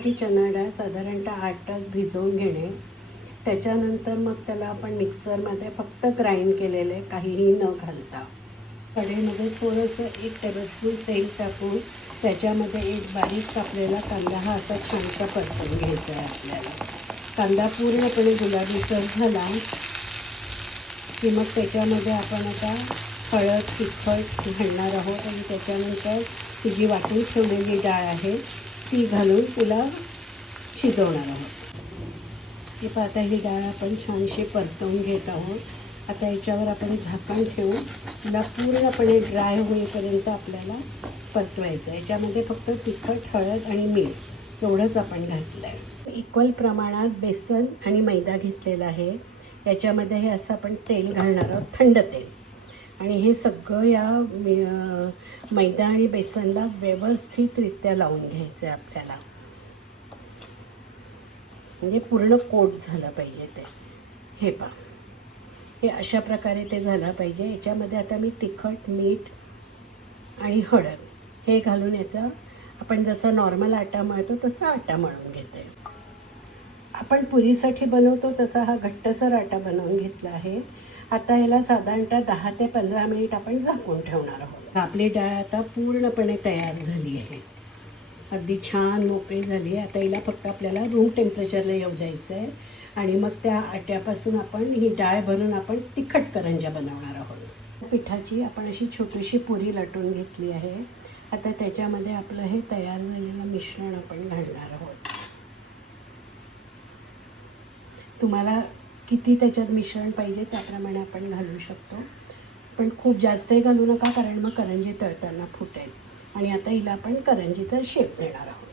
ही चणा डाळ साधारणतः 8 तास भिजवून घेणे. त्याच्यानंतर मग त्याला आपण मिक्सरमध्ये फक्त ग्राइंड केलेले, काहीही न घालता. कढईमध्ये थोडंसं 1 टेबलस्पून तेल टाकून त्याच्यामध्ये एक बारीक कापलेला कांदा हा असा छानसा परतून घ्यायचा आहे आपल्याला. कांदा पूर्णपणे गुलाबीसर झाला की मग त्याच्यामध्ये आपण आता हळद, तिखट घालणार आहोत आणि त्याच्यानंतर ती जी वाटून ठेवलेली डाळ आहे ती घालून तिला शिजवणार आहोत. हे पाहता ही डाळ आपण छानशी परतवून घेत आहोत. आता याच्यावर आपण झाकण ठेवून तिला पूर्णपणे ड्राय होईपर्यंत आपल्याला परतवायचं. याच्यामध्ये फक्त तिखट, हळद आणि मीठ एवढंच आपण घातलं आहे. इक्वल प्रमाणात बेसन आणि मैदा घेतलेला आहे. याच्यामध्ये हे असं आपण तेल घालणार आहोत, थंड तेल. आणि हे सगळं या मैदा आणि बेसनला व्यवस्थितरित्या लावून घ्यायचं आहे आपल्याला. म्हणजे पूर्ण कोट झालं पाहिजे ते. हे पहा, हे अशा प्रकारे ते झालं पाहिजे. याच्यामध्ये आता मी तिखट, मीठ आणि हळद हे घालून याचा आपण जसं नॉर्मल आटा मळतो तसा आटा मळून घेते. आपण पुरीसाठी बनवतो तसा हा घट्टसर आटा बनवून घेतला आहे. आता याला साधारणतः 10 ते 15 मिनिट आपण झाकून ठेवणार आहोत. आपली डाळ आता पूर्णपणे तयार झाली आहे. अगदी छान मोकळी झाली आहे. आता हिला फक्त आपल्याला रूम टेम्परेचरला येऊ द्यायचं आहे आणि मग त्या आट्यापासून आपण ही डाळ भरून आपण तिखट करंज्या बनवणार आहोत. पिठाची आपण अशी छोटीशी पुरी लाटून घेतली आहे. आता त्याच्यामध्ये आपलं हे तयार झालेलं मिश्रण आपण घालणार आहोत. तुम्हाला किती त्याच्यात मिश्रण पाहिजे त्याप्रमाणे आपण घालू शकतो, पण खूप जास्तही घालू नका, कारण मग करंजी तळताना फुटेल. आणि आता हिला आपण करंजीचा शेप देणार आहोत.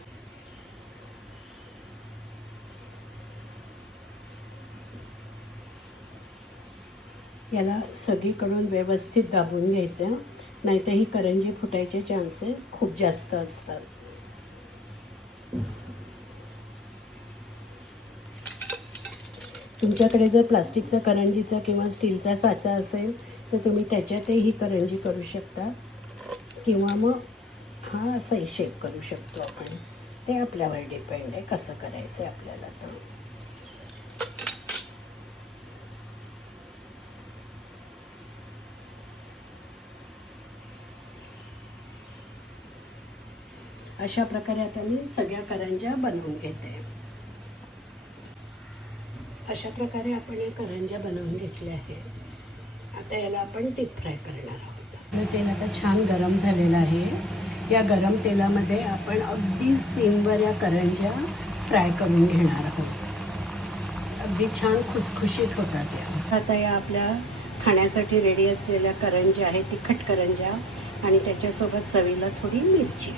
याला सगळीकडून व्यवस्थित दाबून घ्यायचं, नाहीतर ही करंजी फुटायचे चान्सेस खूप जास्त असतात. तुमच्याकडे जर प्लास्टिकचा करंजीचा किंवा स्टीलचा साचा असेल तर तुम्ही त्याच्यातही ही करंजी करू शकता, किंवा मग हा असाही शेप करू शकतो आपण. ते आपल्यावर डिपेंड आहे कसं करायचं आहे आपल्याला. तर अशा प्रकारे आता मी सगळ्या करंज्या बनवून घेते. अशा प्रकारे आपण या करंज्या बनवून घेतल्या आहेत. आता याला आपण डीप फ्राय करणार आहोत. तेल आता छान गरम झालेलं आहे. या गरम तेलामध्ये आपण अगदी सिमवर या करंज्या फ्राय करून घेणार आहोत. अगदी छान खुसखुशीत होतात या. आता या आपल्या खाण्यासाठी रेडी असलेल्या करंज्या आहेत, तिखट करंज्या, आणि त्याच्यासोबत चवीला थोडी मिरची.